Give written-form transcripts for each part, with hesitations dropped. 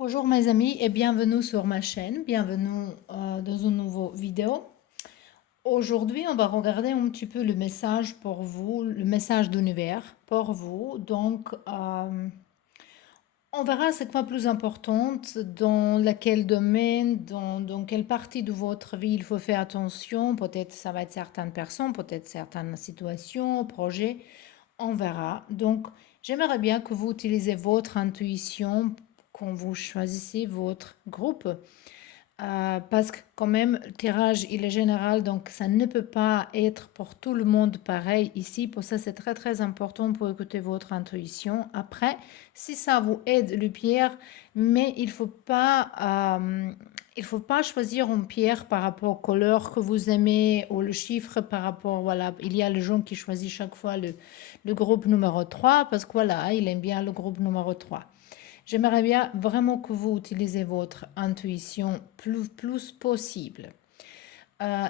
Bonjour mes amis et bienvenue sur ma chaîne, bienvenue dans une nouvelle vidéo. Aujourd'hui, on va regarder un petit peu le message pour vous, le message d'univers pour vous. Donc, on verra c'est quoi plus importante, dans laquelle domaine, dans quelle partie de votre vie il faut faire attention. Peut-être ça va être certaines personnes, peut-être certaines situations, projets. On verra. Donc, j'aimerais bien que vous utilisez votre intuition quand vous choisissez votre groupe. Parce que quand même, le tirage, il est général, donc ça ne peut pas être pour tout le monde pareil ici. Pour ça, c'est très, très important pour écouter votre intuition. Après, si ça vous aide, le pierre, mais il faut pas choisir une pierre par rapport aux couleurs que vous aimez ou le chiffre par rapport, voilà, il y a les gens qui choisissent chaque fois le groupe numéro 3 parce que voilà, il aime bien le groupe numéro 3. J'aimerais bien vraiment que vous utilisez votre intuition plus possible.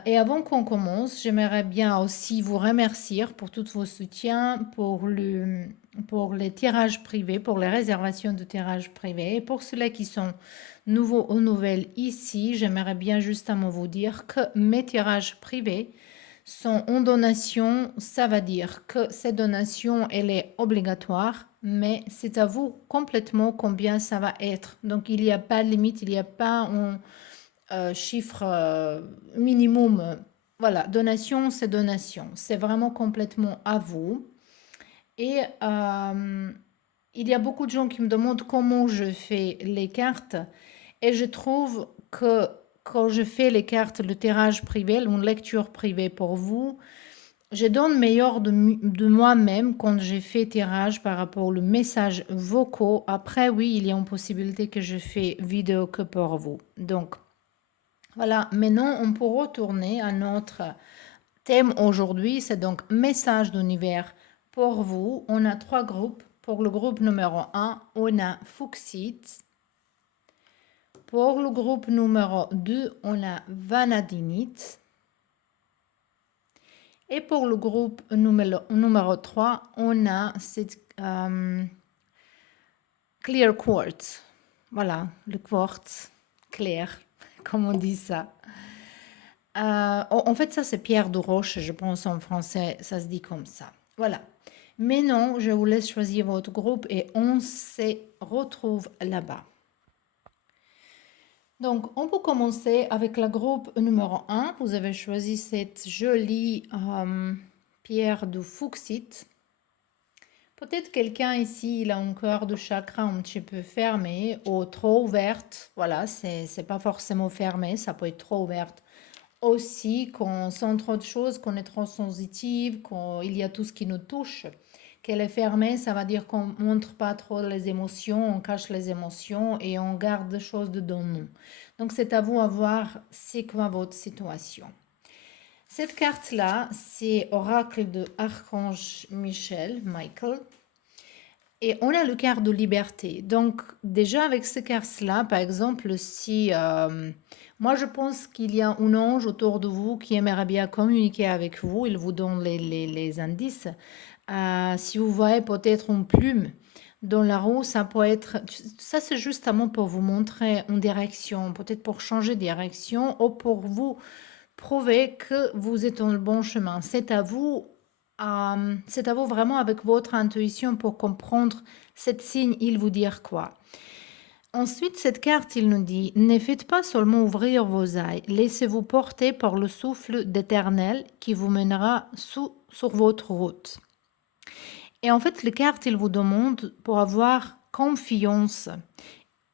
Et avant qu'on commence, j'aimerais bien aussi vous remercier pour tous vos soutiens, pour les tirages privés, pour les réservations de tirages privés. Et pour ceux qui sont nouveaux ou nouvelles ici, j'aimerais bien justement vous dire que mes tirages privés sont en donation. Ça veut dire que cette donation, elle est obligatoire, mais c'est à vous complètement combien ça va être. Donc, il n'y a pas de limite, il n'y a pas un chiffre minimum. Voilà, donation, c'est donation. C'est vraiment complètement à vous. Et il y a beaucoup de gens qui me demandent comment je fais les cartes. Et je trouve que quand je fais les cartes, le tirage privé, une lecture privée pour vous, je donne meilleur de moi-même quand j'ai fait tirage par rapport aux messages vocaux. Après, oui, il y a une possibilité que je fais vidéo que pour vous. Donc, voilà, maintenant on peut retourner à notre thème aujourd'hui, c'est donc message d'univers pour vous. On a trois groupes. Pour le groupe numéro 1, on a Fuchsit. Pour le groupe numéro 2, on a Vanadinite. Et pour le groupe numéro 3, on a cette Clear Quartz. Voilà, le quartz clair, comme on dit ça. En fait, ça, c'est pierre de roche, je pense en français, ça se dit comme ça. Voilà. Maintenant, je vous laisse choisir votre groupe et on se retrouve là-bas. Donc, on peut commencer avec le groupe numéro 1. Vous avez choisi cette jolie pierre de fuchsite. Peut-être quelqu'un ici, il a un cœur de chakra un petit peu fermé ou trop ouverte. Voilà, c'est pas forcément fermé, ça peut être trop ouverte. Aussi, qu'on sent trop de choses, qu'on est trop sensitive, qu'il y a tout ce qui nous touche. Qu'elle est fermée, ça veut dire qu'on ne montre pas trop les émotions, on cache les émotions et on garde des choses dedans nous. Donc, c'est à vous à voir c'est quoi votre situation. Cette carte-là, c'est Oracle de Archange Michael. Et on a le carte de liberté. Donc, déjà avec ce carte-là, par exemple, si moi je pense qu'il y a un ange autour de vous qui aimerait bien communiquer avec vous, il vous donne les indices. Si vous voyez peut-être une plume dans la roue, ça peut être, ça c'est justement pour vous montrer une direction, peut-être pour changer de direction ou pour vous prouver que vous êtes dans le bon chemin. C'est à vous vraiment avec votre intuition pour comprendre cette signe, il vous dire quoi. Ensuite, cette carte, il nous dit, ne faites pas seulement ouvrir vos yeux, laissez-vous porter par le souffle d'éternel qui vous mènera sur votre route. Et en fait, les cartes, il vous demande pour avoir confiance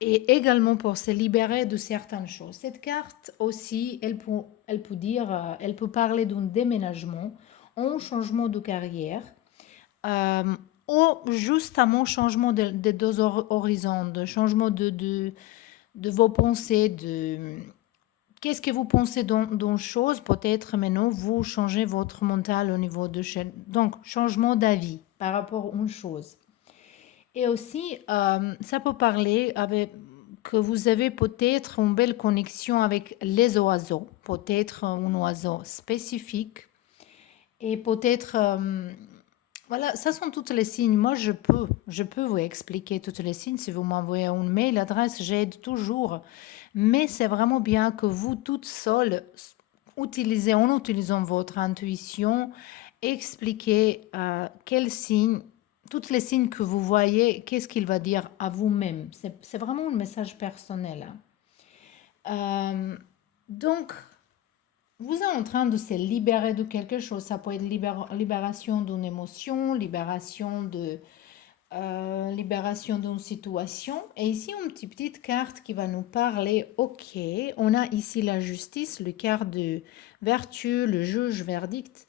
et également pour se libérer de certaines choses. Cette carte aussi, elle peut dire, elle peut parler d'un déménagement, un changement de carrière, ou justement changement de deux horizons, de changement de vos pensées, de qu'est-ce que vous pensez dans chose, peut-être maintenant vous changez votre mental au niveau de donc changement d'avis par rapport à une chose. Et aussi, ça peut parler avec que vous avez peut-être une belle connexion avec les oiseaux, peut-être un oiseau spécifique et peut-être Voilà, ça sont tous les signes. Moi, je peux vous expliquer tous les signes si vous m'envoyez une mail adresse, j'aide toujours. Mais c'est vraiment bien que vous, toute seule, utilisez, en utilisant votre intuition, expliquez quels signes, tous les signes que vous voyez, qu'est-ce qu'il va dire à vous-même. C'est vraiment un message personnel, hein. Donc, vous êtes en train de se libérer de quelque chose. Ça peut être libération d'une émotion, libération d'une situation. Et ici, une petite carte qui va nous parler. Ok, on a ici la justice, le quart de vertu, le juge, verdict.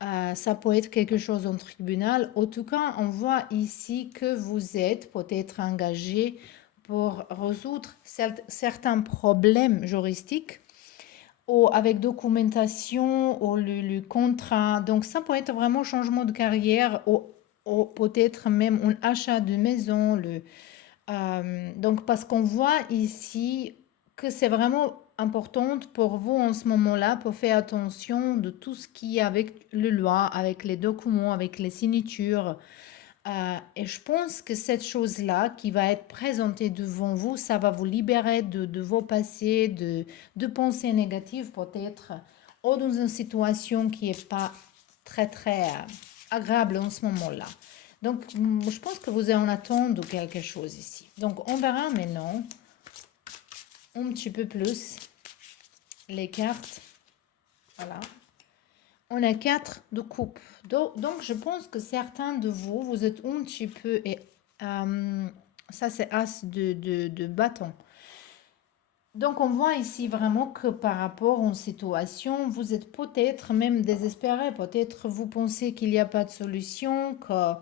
Ça peut être quelque chose en tribunal. En tout cas, on voit ici que vous êtes peut-être engagé pour résoudre certains problèmes juridiques ou avec documentation ou le contrat. Donc ça peut être vraiment changement de carrière ou peut-être même un achat de maison. Donc parce qu'on voit ici que c'est vraiment important pour vous en ce moment-là pour faire attention de tout ce qui est avec le loi, avec les documents, avec les signatures. Et je pense que cette chose-là qui va être présentée devant vous, ça va vous libérer de vos passés, de pensées négatives peut-être, ou dans une situation qui n'est pas très agréable en ce moment-là. Donc, je pense que vous êtes en attente de quelque chose ici. Donc, on verra maintenant un petit peu plus les cartes. Voilà. On a 4 de coupe. Donc, je pense que certains de vous, vous êtes un petit peu... ça, c'est As de bâton. Donc, on voit ici vraiment que par rapport à une situation, vous êtes peut-être même désespéré. Peut-être vous pensez qu'il n'y a pas de solution, que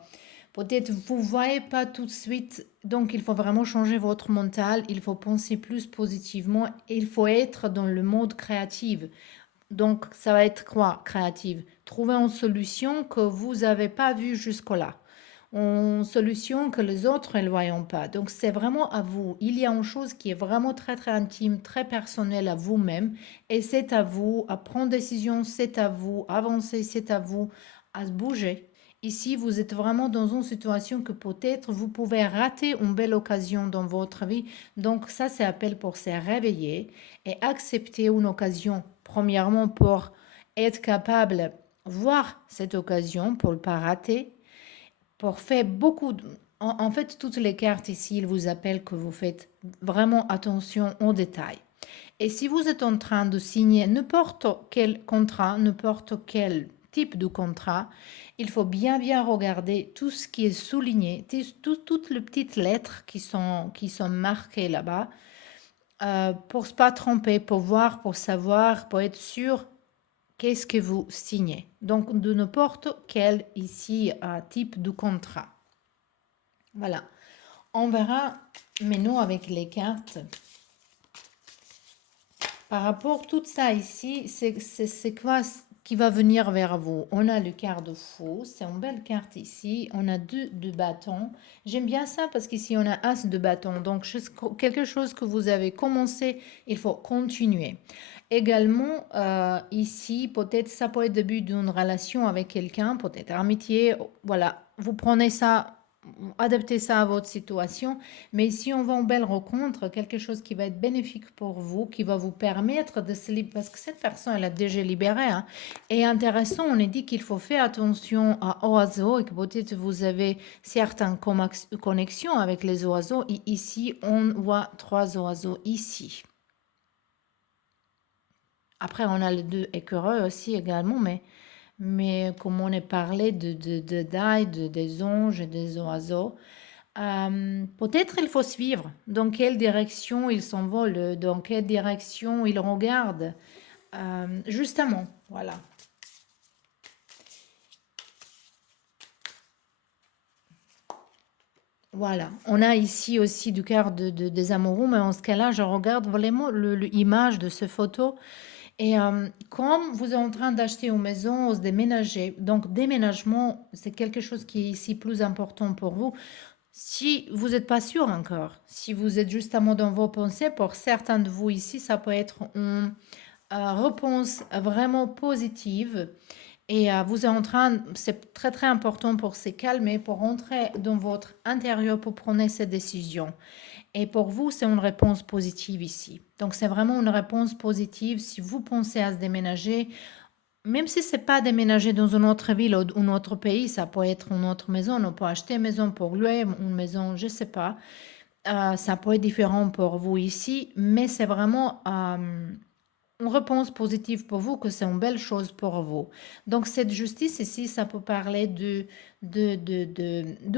peut-être vous ne voyez pas tout de suite. Donc, il faut vraiment changer votre mental. Il faut penser plus positivement. Il faut être dans le mode créatif. Donc, ça va être quoi, créative? Trouver une solution que vous n'avez pas vue jusque-là. Une solution que les autres ne voient pas. Donc, c'est vraiment à vous. Il y a une chose qui est vraiment très intime, très personnelle à vous-même. Et c'est à vous à prendre décision, c'est à vous à avancer, c'est à vous à se bouger. Ici, vous êtes vraiment dans une situation que peut-être vous pouvez rater une belle occasion dans votre vie. Donc, ça, c'est appel pour se réveiller et accepter une occasion. Premièrement, pour être capable de voir cette occasion, pour ne pas rater, pour faire beaucoup en fait, toutes les cartes ici, ils vous appellent que vous faites vraiment attention aux détails. Et si vous êtes en train de signer n'importe quel contrat, n'importe quel type de contrat, il faut bien regarder tout ce qui est souligné, toutes les petites lettres qui sont marquées là-bas, pour ne pas tromper, pour voir, pour savoir, pour être sûr qu'est-ce que vous signez. Donc, de n'importe quel ici type de contrat. Voilà. On verra maintenant avec les cartes. Par rapport à tout ça ici, c'est quoi qui va venir vers vous? On a le quart de fou, c'est une belle carte ici. On a 2 de bâton. J'aime bien ça parce qu'ici on a as de bâton. Donc quelque chose que vous avez commencé, il faut continuer. Également, ici, peut-être ça peut être le début d'une relation avec quelqu'un, peut-être amitié. Voilà, vous prenez ça, adaptez ça à votre situation. Mais ici, on va en belle rencontre, quelque chose qui va être bénéfique pour vous, qui va vous permettre de se libérer, parce que cette personne, elle a déjà libéré. Hein. Et intéressant, on est dit qu'il faut faire attention aux oiseaux et que peut-être vous avez certaines connexions avec les oiseaux. Et ici, on voit 3 oiseaux ici. Après, on a les 2 écureuils aussi également, mais comme on est parlé d'ail, des anges et des oiseaux, peut-être il faut suivre dans quelle direction ils s'envolent, dans quelle direction ils regardent. Justement, voilà. Voilà, on a ici aussi du cœur des amoureux, mais en ce cas-là, je regarde vraiment l'image de ce photo. Et comme vous êtes en train d'acheter une maison, ou se déménager, donc déménagement, c'est quelque chose qui est ici plus important pour vous. Si vous n'êtes pas sûr encore, si vous êtes justement dans vos pensées, pour certains de vous ici, ça peut être une réponse vraiment positive Et vous êtes en train, c'est très très important pour se calmer, pour rentrer dans votre intérieur pour prendre cette décision. Et pour vous, c'est une réponse positive ici. Donc c'est vraiment une réponse positive si vous pensez à se déménager, même si c'est pas déménager dans une autre ville ou un autre pays, ça peut être une autre maison, on peut acheter une maison pour louer, une maison, je sais pas. Ça peut être différent pour vous ici, mais c'est vraiment une réponse positive pour vous, que c'est une belle chose pour vous. Donc cette justice ici, ça peut parler du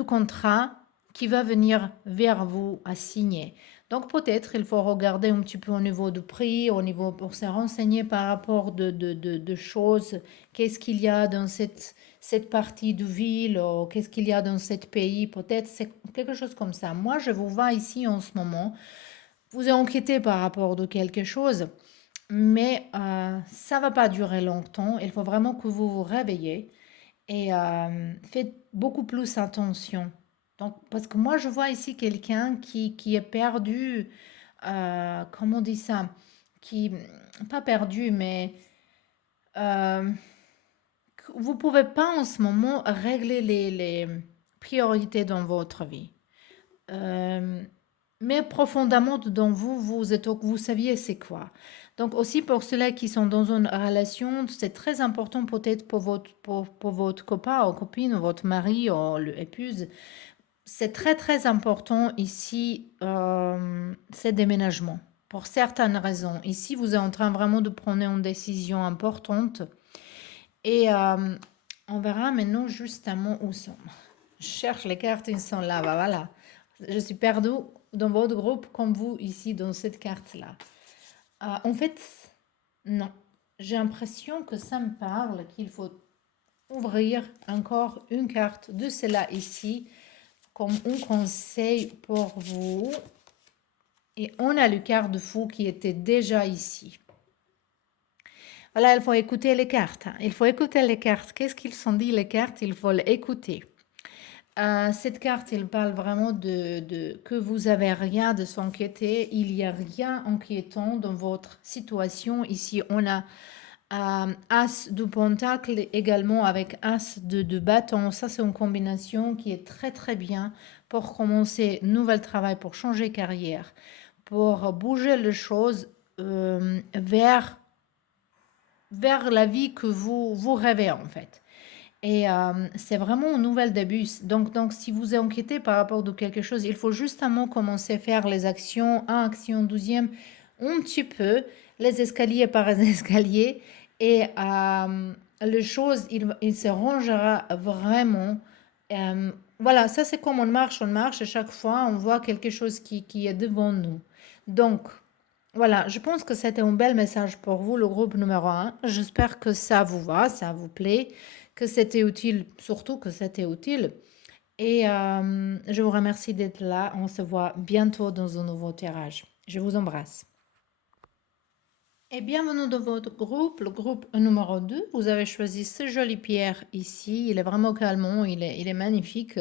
contrat qui va venir vers vous à signer. Donc peut-être il faut regarder un petit peu au niveau du prix, au niveau pour se renseigner par rapport de choses, qu'est-ce qu'il y a dans cette partie de ville, ou qu'est-ce qu'il y a dans ce pays, peut-être c'est quelque chose comme ça. Moi, je vous vois ici en ce moment, vous êtes inquiété par rapport de quelque chose, mais ça va pas durer longtemps. Il faut vraiment que vous vous réveillez et faites beaucoup plus attention. Donc, parce que moi, je vois ici quelqu'un qui est perdu, comment on dit ça, qui, pas perdu, mais euh, vous pouvez pas en ce moment régler les priorités dans votre vie. Euh, mais profondément dans vous, vous saviez c'est quoi. Donc aussi pour ceux-là qui sont dans une relation, c'est très important peut-être pour votre copain ou copine, ou votre mari ou l'épouse. C'est très très important ici, ces déménagements. Pour certaines raisons. Ici, vous êtes en train vraiment de prendre une décision importante. Et on verra maintenant justement où sont. Je cherche les cartes, ils sont là. Bah, voilà. Je suis perdue dans votre groupe comme vous ici dans cette carte-là. En fait, non. J'ai l'impression que ça me parle qu'il faut ouvrir encore une carte de celle-là ici comme un conseil pour vous. Et on a le carte de fou qui était déjà ici. Voilà, il faut écouter les cartes. Il faut écouter les cartes. Qu'est-ce qu'ils sont dit les cartes? Il faut l'écouter. Cette carte, il parle vraiment que vous avez rien de s'inquiéter. Il n'y a rien inquiétant dans votre situation. Ici, on a As de Pentacle également avec As de bâton. Ça, c'est une combinaison qui est très très bien pour commencer nouvel travail, pour changer carrière, pour bouger les choses vers la vie que vous rêvez en fait. Et c'est vraiment un nouvel début. Donc, si vous êtes inquiété par rapport de quelque chose, il faut justement commencer à faire les actions, un action, douzième, un petit peu, les escaliers par les escaliers. Et les choses, il se rangera vraiment. Voilà, ça c'est comme on marche, et chaque fois on voit quelque chose qui est devant nous. Donc, voilà, je pense que c'était un bel message pour vous, le groupe numéro un. J'espère que ça vous va, ça vous plaît, que c'était utile, surtout que c'était utile. Et je vous remercie d'être là. On se voit bientôt dans un nouveau tirage. Je vous embrasse. Et bienvenue dans votre groupe, le groupe numéro 2. Vous avez choisi ce joli pierre ici. Il est vraiment calmant, il est magnifique.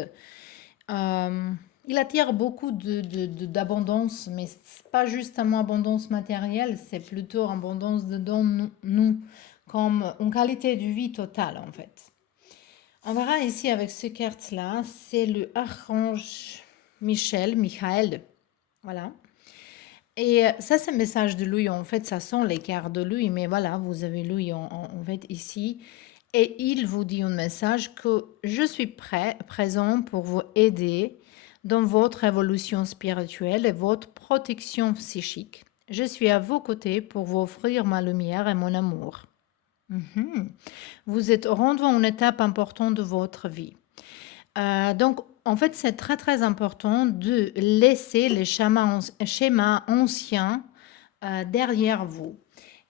Il attire beaucoup d'abondance, mais c'est pas justement abondance matérielle, c'est plutôt abondance dedans nous, comme une qualité de vie totale en fait. On verra ici avec ce carte-là, c'est le archange Michael, voilà. Et ça, c'est le message de lui. En fait, ça sont les cartes de lui, mais voilà, vous avez lui en fait ici. Et il vous dit un message que je suis présent pour vous aider dans votre évolution spirituelle et votre protection psychique. Je suis à vos côtés pour vous offrir ma lumière et mon amour. Vous êtes rendu à une étape importante de votre vie. Donc, en fait, c'est très très important de laisser les schémas anciens derrière vous.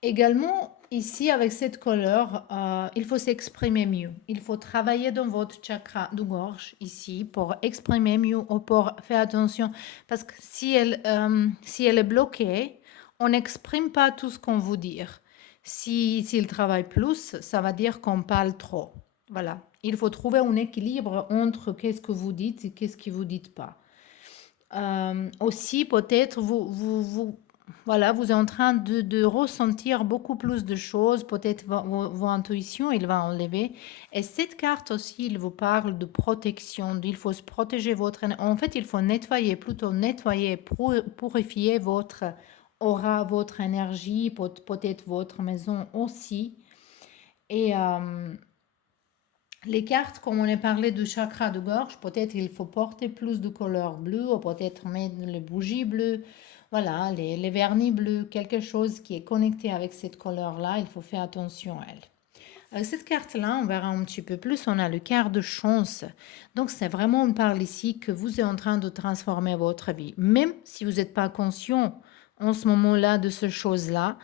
Également, ici, avec cette couleur, il faut s'exprimer mieux. Il faut travailler dans votre chakra de gorge, ici, pour exprimer mieux ou pour faire attention. Parce que si elle est bloquée, on n'exprime pas tout ce qu'on veut dire. S'il travaille plus, ça va dire qu'on parle trop. Voilà. Il faut trouver un équilibre entre qu'est-ce que vous dites et qu'est-ce que vous dites pas. Aussi, peut-être, voilà, vous êtes en train de ressentir beaucoup plus de choses, peut-être vos intuitions, il va enlever. Et cette carte aussi, il vous parle de protection, il faut se protéger votre... En fait, il faut nettoyer, plutôt nettoyer, purifier votre aura, votre énergie, peut-être votre maison aussi. Et les cartes, comme on a parlé de chakra de gorge, peut-être il faut porter plus de couleur bleue ou peut-être mettre les bougies bleues, voilà, les vernis bleus, quelque chose qui est connecté avec cette couleur-là, il faut faire attention à elle. Avec cette carte-là, on verra un petit peu plus, on a le quart de chance. Donc c'est vraiment, on parle ici que vous êtes en train de transformer votre vie. Même si vous n'êtes pas conscient en ce moment-là de ces choses-là,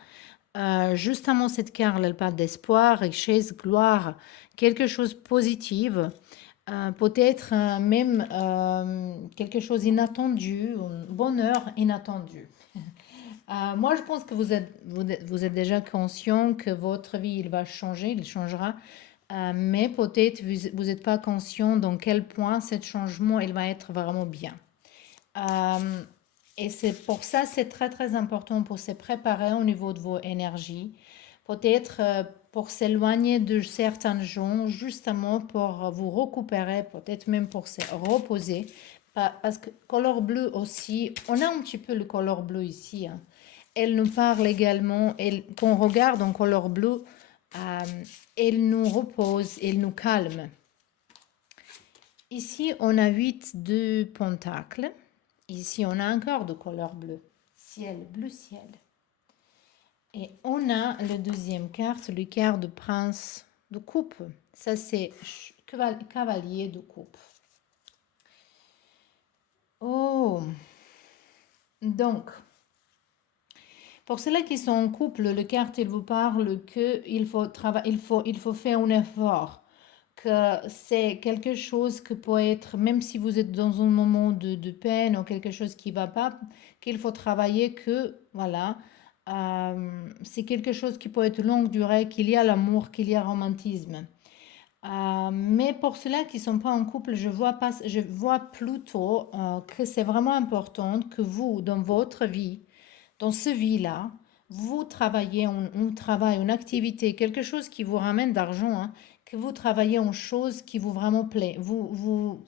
justement, cette carte, elle parle d'espoir, richesse, gloire, quelque chose de positif, peut-être même quelque chose d'inattendu, un bonheur inattendu. Moi, je pense que vous êtes déjà conscient que votre vie, il va changer, il changera, mais peut-être vous n'êtes pas conscient dans quel point ce changement, il va être vraiment bien. Et c'est pour ça, c'est très très important pour se préparer au niveau de vos énergies. Peut-être pour s'éloigner de certains gens, justement pour vous récupérer, peut-être même pour se reposer. Parce que couleur bleu aussi, on a un petit peu le couleur bleu ici. Hein. Elle nous parle également, quand on regarde en couleur bleu, elle nous repose, elle nous calme. Ici, on a 8 de pentacles. Ici, on a encore de couleur bleu. Ciel, bleu ciel. Et on a la deuxième carte, le quart de prince de coupe. Ça, c'est cavalier de coupe. Oh! Donc, pour ceux-là qui sont en couple, le carte, il vous parle qu'il faut il faut faire un effort. Que c'est quelque chose que peut être, même si vous êtes dans un moment de peine ou quelque chose qui ne va pas, qu'il faut travailler que, voilà, c'est quelque chose qui peut être longue durée, qu'il y a l'amour, qu'il y a romantisme. Mais pour ceux-là qui ne sont pas en couple, je vois plutôt que c'est vraiment important que vous, dans votre vie, dans ce vie-là, vous travaillez un travail, une activité, quelque chose qui vous ramène d'argent, hein, que vous travaillez en chose qui vous vraiment plaît.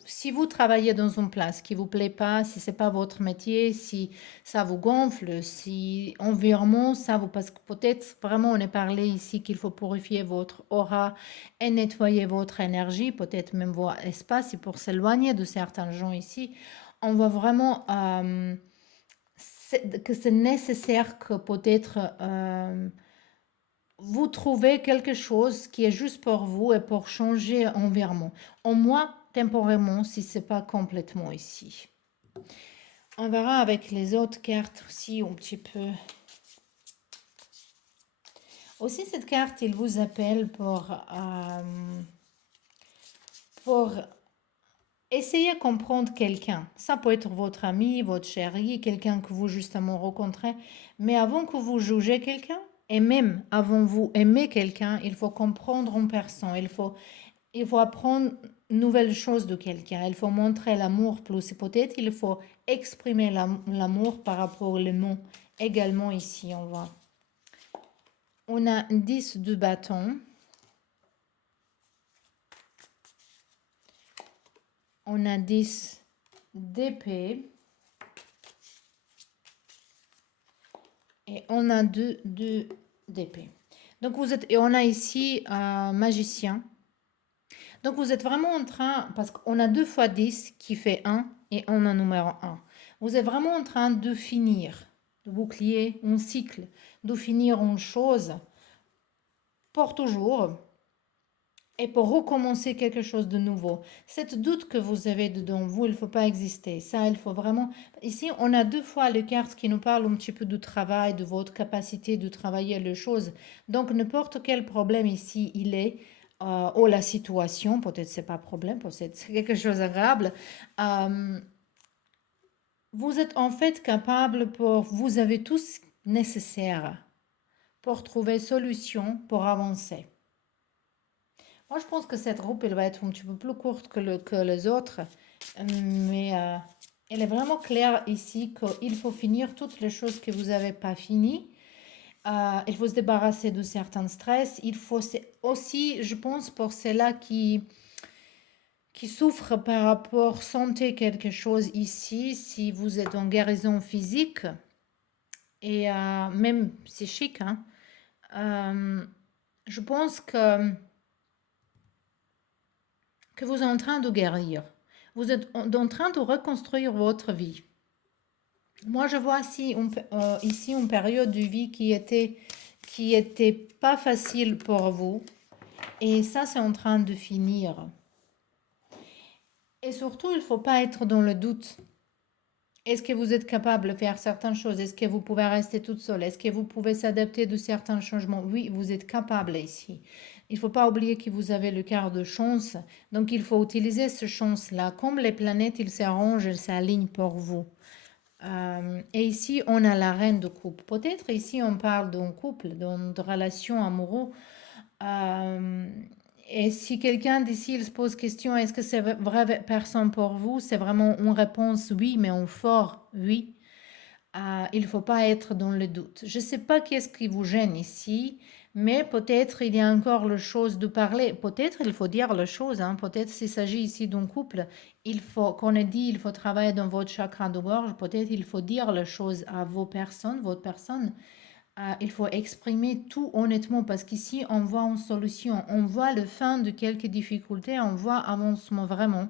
Si vous travaillez dans une place qui vous plaît pas, si c'est pas votre métier, si ça vous gonfle, si environnement, ça vous, parce que peut-être vraiment on est parlé ici qu'il faut purifier votre aura et nettoyer votre énergie, peut-être même votre espace, et pour s'éloigner de certains gens ici, on va vraiment que c'est nécessaire que peut-être vous trouvez quelque chose qui est juste pour vous et pour changer environnement. Au moins temporairement, si c'est pas complètement ici. On verra avec les autres cartes aussi un petit peu. Aussi, cette carte, il vous appelle pour essayez de comprendre quelqu'un. Ça peut être votre ami, votre chéri, quelqu'un que vous justement rencontrez. Mais avant que vous jugez quelqu'un, et même avant vous aimer quelqu'un, il faut comprendre en personne. Il faut apprendre une nouvelle chose de quelqu'un. Il faut montrer l'amour plus. Et peut-être il faut exprimer l'amour par rapport aux mots. Également ici, on voit. On a 10 de bâton. On a 10 d'épée. Et on a 2 d'épée. Donc vous êtes, et on a ici un magicien. Donc vous êtes vraiment en train, parce qu'on a 2 fois 10 qui fait 1 et on a numéro 1. Vous êtes vraiment en train de finir, de boucler un cycle, de finir une chose pour toujours. Et pour recommencer quelque chose de nouveau. Cette doute que vous avez dedans vous, il ne faut pas exister. Ça, il faut vraiment... Ici, on a 2 fois les cartes qui nous parlent un petit peu du travail, de votre capacité de travailler les choses. Donc, n'importe quel problème ici, il est, ou la situation, peut-être c'est pas problème, peut-être c'est quelque chose d'agréable. Vous êtes en fait capable vous avez tout ce nécessaire pour trouver solution, pour avancer. Moi, je pense que cette groupe, elle va être un petit peu plus courte que les autres. Mais Elle est vraiment claire ici qu'il faut finir toutes les choses que vous n'avez pas finies. Il faut se débarrasser de certains stress. Il faut aussi, je pense, pour ceux-là qui souffrent par rapport santé quelque chose ici, si vous êtes en guérison physique et même psychique, hein, je pense que vous êtes en train de guérir. Vous êtes en train de reconstruire votre vie. Moi, je vois ici une période de vie qui était pas facile pour vous. Et ça, c'est en train de finir. Et surtout, il ne faut pas être dans le doute. Est-ce que vous êtes capable de faire certaines choses? Est-ce que vous pouvez rester toute seule? Est-ce que vous pouvez s'adapter de certains changements? Oui, vous êtes capable ici. Il ne faut pas oublier que vous avez le quart de chance. Donc, il faut utiliser cette chance-là. Comme les planètes, ils s'arrangent, elles s'alignent pour vous. Et ici, on a la reine de coupe. Peut-être ici, on parle d'un couple, d'une relation amoureuse. Et si quelqu'un d'ici il se pose question, est-ce que c'est vraie personne pour vous? C'est vraiment une réponse oui, mais un fort oui. Il ne faut pas être dans le doute. Je ne sais pas qu'est-ce qui vous gêne ici, mais peut-être il y a encore le chose de parler. Peut-être il faut dire la chose. Hein. Peut-être s'il s'agit ici d'un couple, il faut qu'on ait dit, il faut travailler dans votre chakra de gorge. Peut-être il faut dire la chose à votre personne. Il faut exprimer tout honnêtement parce qu'ici, on voit une solution, on voit le fin de quelques difficultés, on voit avancement vraiment.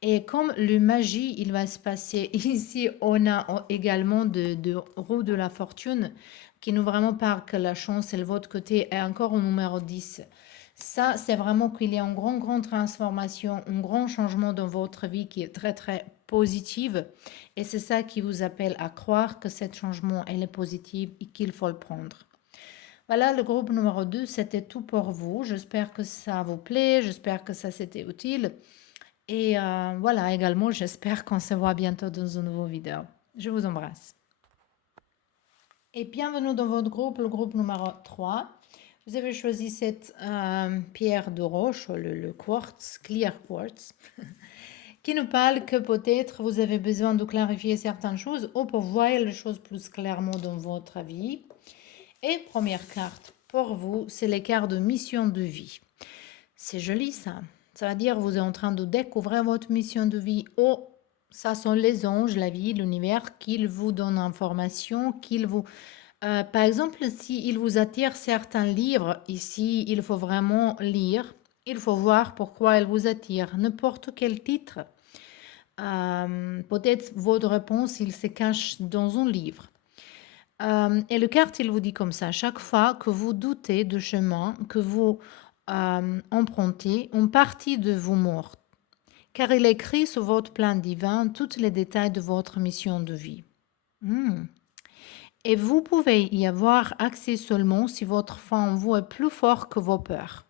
Et comme le magie, il va se passer ici, on a également de roue de la fortune qui nous vraiment parle que la chance est de votre côté et encore au numéro 10. Ça, c'est vraiment qu'il y a une grande transformation, un grand changement dans votre vie qui est très, très positive. Et c'est ça qui vous appelle à croire que ce changement, elle est positif et qu'il faut le prendre. Voilà, le groupe numéro 2, c'était tout pour vous. J'espère que ça vous plaît, j'espère que ça c'était utile. Et voilà, également, j'espère qu'on se voit bientôt dans une nouvelle vidéo. Je vous embrasse. Et bienvenue dans votre groupe, le groupe numéro 3. Vous avez choisi cette pierre de roche, le quartz, clear quartz, qui nous parle que peut-être vous avez besoin de clarifier certaines choses ou pour voir les choses plus clairement dans votre vie. Et première carte pour vous, c'est les cartes de mission de vie. C'est joli ça. Ça veut dire que vous êtes en train de découvrir votre mission de vie. Oh, ça sont les anges, la vie, l'univers, qu'ils vous donnent information, qu'ils vous... par exemple, s'il vous attire certains livres, ici, il faut vraiment lire. Il faut voir pourquoi ils vous attirent. N'importe quel titre. Peut-être votre réponse, il se cache dans un livre. Et le carte, il vous dit comme ça, chaque fois que vous doutez de chemin, que vous empruntez, une partie de vous mort, car il écrit sur votre plan divin tous les détails de votre mission de vie. Et vous pouvez y avoir accès seulement si votre foi en vous est plus fort que vos peurs.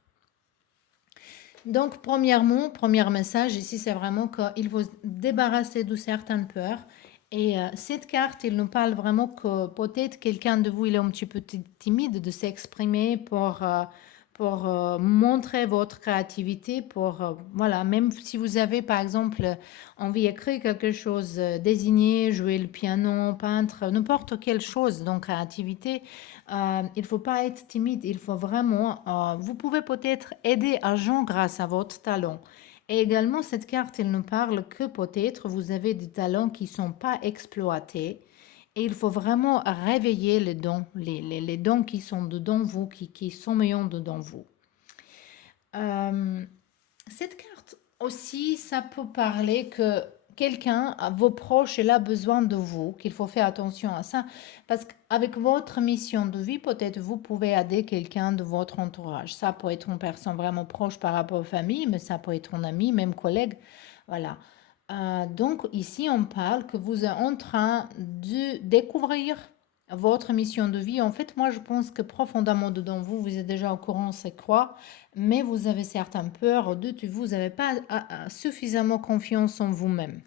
Donc, premièrement, premier message ici, c'est vraiment qu'il faut se débarrasser de certaines peurs. Et cette carte, il nous parle vraiment que peut-être quelqu'un de vous, il est un petit peu timide de s'exprimer pour montrer votre créativité, voilà, même si vous avez par exemple envie d'écrire quelque chose, désigner, jouer le piano, peindre, n'importe quelle chose dans créativité, il ne faut pas être timide, il faut vraiment, vous pouvez peut-être aider à gens grâce à votre talent. Et également, cette carte, elle nous parle que peut-être vous avez des talents qui ne sont pas exploités. Et il faut vraiment réveiller les dons, les dons qui sont dedans vous, qui sont meilleurs dedans vous. Cette carte aussi, ça peut parler que quelqu'un, vos proches, il a besoin de vous, qu'il faut faire attention à ça. Parce qu'avec votre mission de vie, peut-être vous pouvez aider quelqu'un de votre entourage. Ça peut être une personne vraiment proche par rapport aux familles, mais ça peut être un ami, même collègue. Voilà. Donc ici, on parle que vous êtes en train de découvrir votre mission de vie. En fait, moi, je pense que profondément dedans vous, vous êtes déjà au courant, c'est quoi, mais vous avez certaines peurs, doutes, vous n'avez pas suffisamment confiance en vous-même.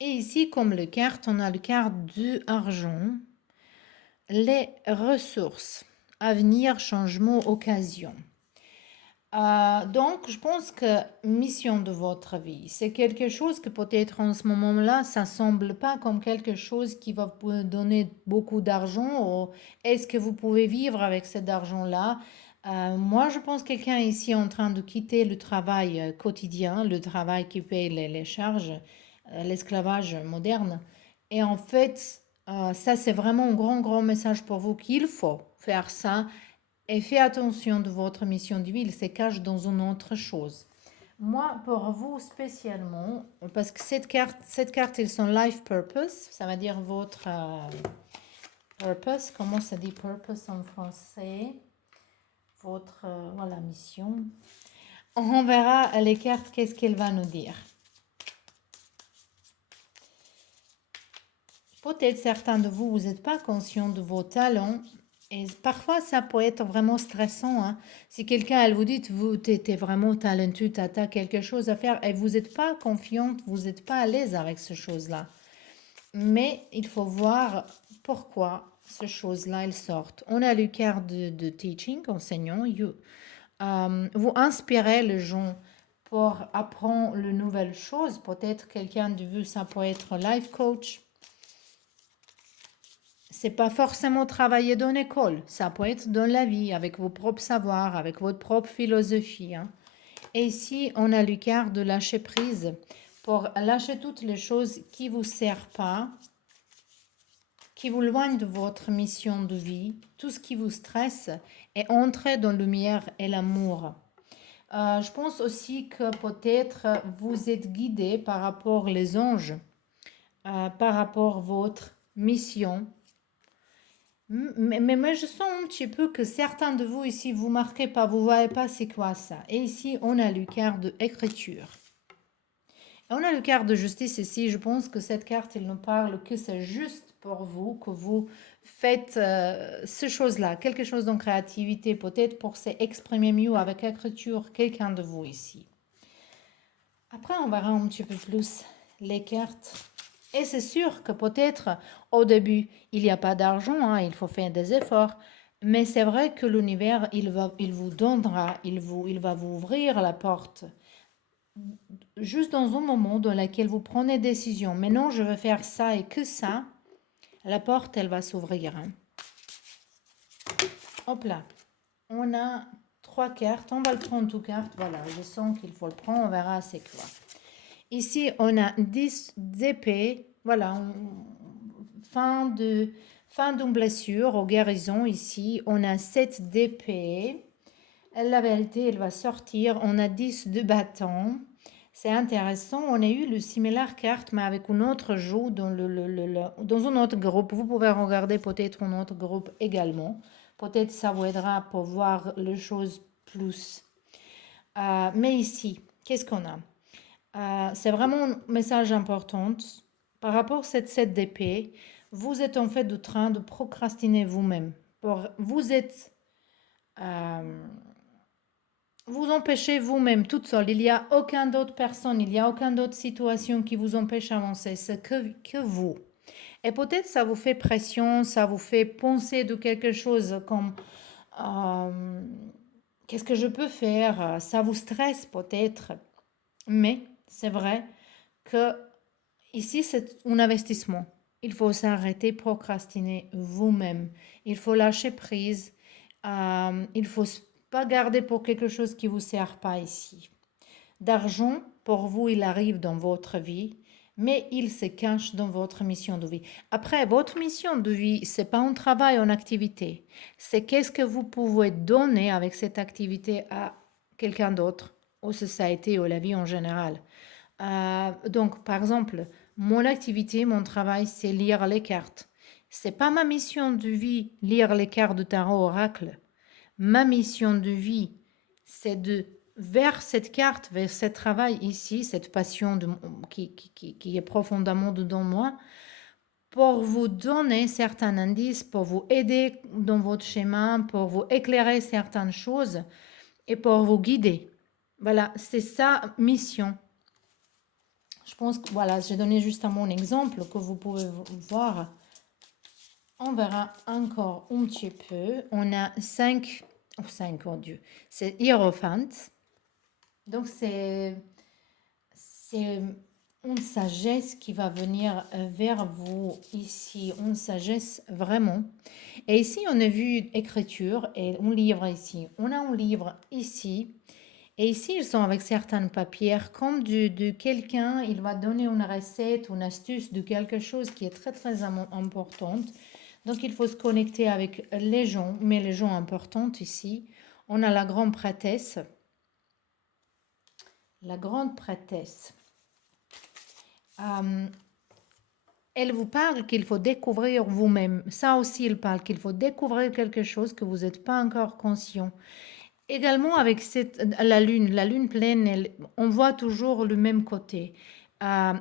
Et ici, comme le carte, on a le carte de argent, les ressources, avenir, changement, occasion. Donc, je pense que mission de votre vie, c'est quelque chose que peut-être en ce moment-là, ça semble pas comme quelque chose qui va vous donner beaucoup d'argent. Ou est-ce que vous pouvez vivre avec cet argent-là? Moi, je pense que quelqu'un ici est en train de quitter le travail quotidien, le travail qui paye les charges, l'esclavage moderne. Et en fait, ça, c'est vraiment un grand, grand message pour vous qu'il faut faire ça et faites attention de votre mission de vie, il se cache dans une autre chose. Moi, pour vous spécialement, parce que cette carte, ils sont life purpose, ça veut dire votre purpose. Comment ça dit purpose en français? Votre, voilà, mission. On verra les cartes, qu'est-ce qu'elle va nous dire. Peut-être certains de vous, vous n'êtes pas conscient de vos talents. Et parfois, ça peut être vraiment stressant. Hein. Si quelqu'un, elle vous dit, vous, t'es vraiment talentueux, tu as quelque chose à faire, et vous n'êtes pas confiante, vous n'êtes pas à l'aise avec ces choses-là. Mais il faut voir pourquoi ces choses-là, elles sortent. On a le carte de teaching, enseignant. Vous inspirez les gens pour apprendre de nouvelles choses. Peut-être quelqu'un de vous, ça peut être life coach. C'est pas forcément travailler dans l'école, ça peut être dans la vie, avec vos propres savoirs, avec votre propre philosophie. Hein. Et ici, on a le carte de lâcher prise pour lâcher toutes les choses qui ne vous servent pas, qui vous éloignent de votre mission de vie, tout ce qui vous stresse, et entrer dans la lumière et l'amour. Je pense aussi que peut-être vous êtes guidé par rapport aux anges, par rapport à votre mission. Mais je sens un petit peu que certains de vous ici, vous marquez pas, vous voyez pas c'est quoi ça. Et ici, on a le carte de écriture. Et on a le carte de justice ici. Je pense que cette carte, elle nous parle que c'est juste pour vous, que vous faites ces choses-là, quelque chose dans créativité, peut-être pour s'exprimer mieux avec écriture, quelqu'un de vous ici. Après, on verra un petit peu plus les cartes. Et c'est sûr que peut-être au début, il n'y a pas d'argent, hein, il faut faire des efforts. Mais c'est vrai que l'univers, il vous donnera, il va vous ouvrir la porte. Juste dans un moment dans lequel vous prenez décision. Mais non, je veux faire ça et que ça. La porte, elle va s'ouvrir. Hein. Hop là. On a 3 cartes. On va le prendre toutes cartes. Voilà, je sens qu'il faut le prendre. On verra c'est quoi. Ici, on a 10 d'épée. Voilà, fin d'une blessure aux guérisons. Ici, on a 7 d'épée. La vérité, elle va sortir. On a 10 de bâton. C'est intéressant. On a eu le similaire carte, mais avec un autre jeu dans, dans un autre groupe. Vous pouvez regarder peut-être un autre groupe également. Peut-être ça vous aidera pour voir les choses plus. Mais ici, qu'est-ce qu'on a? C'est vraiment un message important. Par rapport à cette 7 d'épée, vous êtes en fait en train de procrastiner vous-même. Vous êtes... vous empêchez vous-même toute seule. Il n'y a aucune autre personne, il n'y a aucune autre situation qui vous empêche d'avancer. C'est que vous. Et peut-être ça vous fait pression, ça vous fait penser de quelque chose comme qu'est-ce que je peux faire? Ça vous stresse peut-être. Mais c'est vrai que ici, c'est un investissement. Il faut s'arrêter, procrastiner vous-même. Il faut lâcher prise. Il faut pas garder pour quelque chose qui ne vous sert pas ici. D'argent, pour vous, il arrive dans votre vie, mais il se cache dans votre mission de vie. Après, votre mission de vie, ce n'est pas un travail, une activité. C'est qu'est-ce que vous pouvez donner avec cette activité à quelqu'un d'autre, aux sociétés ou à la vie en général. Donc, par exemple, mon activité, mon travail, c'est lire les cartes. C'est pas ma mission de vie, lire les cartes de tarot oracle. Ma mission de vie, c'est de vers cette carte, vers ce travail ici, cette passion qui est profondément dedans moi, pour vous donner certains indices, pour vous aider dans votre chemin, pour vous éclairer certaines choses et pour vous guider. Voilà, c'est ça mission. Je pense que voilà, j'ai donné juste un mon exemple que vous pouvez voir. On verra encore un petit peu. On a 5 oh 5, oh Dieu, c'est Hiérophant. Donc c'est une sagesse qui va venir vers vous ici, une sagesse vraiment. Et ici, on a vu écriture et un livre ici. On a un livre ici. Et ici, ils sont avec certains papiers, comme de quelqu'un, il va donner une recette, une astuce de quelque chose qui est très, très importante. Donc, il faut se connecter avec les gens, mais les gens importantes ici. On a la grande prêtresse. La grande prêtresse. Elle vous parle qu'il faut découvrir vous-même. Ça aussi, il parle qu'il faut découvrir quelque chose que vous n'êtes pas encore conscient. Également avec la lune pleine, on voit toujours le même côté.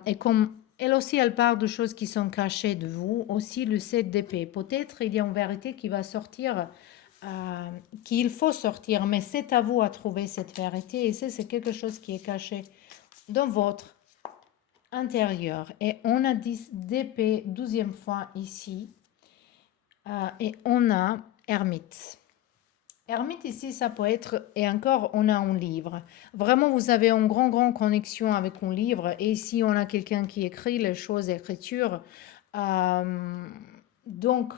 Et comme elle aussi, elle parle de choses qui sont cachées de vous, aussi le 7 d'épée. Peut-être il y a une vérité qui va sortir, qu'il faut sortir, mais c'est à vous à trouver cette vérité. Et c'est quelque chose qui est caché dans votre intérieur. Et on a 10 d'épée, 12e fois ici. Et on a ermite. Ermite ici, ça peut être, et encore, on a un livre. Vraiment, vous avez une grande connexion avec un livre. Et ici, on a quelqu'un qui écrit les choses, écriture. Donc,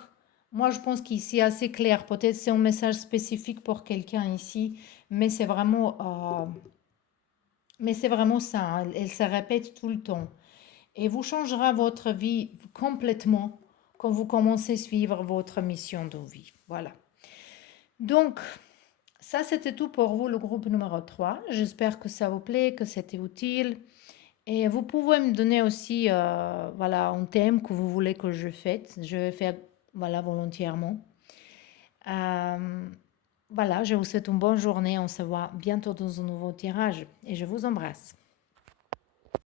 moi, je pense qu'ici, c'est assez clair. Peut-être c'est un message spécifique pour quelqu'un ici, mais c'est vraiment ça. Hein. Elle se répète tout le temps. Et vous changerez votre vie complètement quand vous commencez à suivre votre mission de vie. Voilà. Donc, ça, c'était tout pour vous, le groupe numéro 3. J'espère que ça vous plaît, que c'était utile. Et vous pouvez me donner aussi voilà, un thème que vous voulez que je fasse. Je vais faire voilà, volontairement. Voilà, je vous souhaite une bonne journée. On se voit bientôt dans un nouveau tirage et je vous embrasse.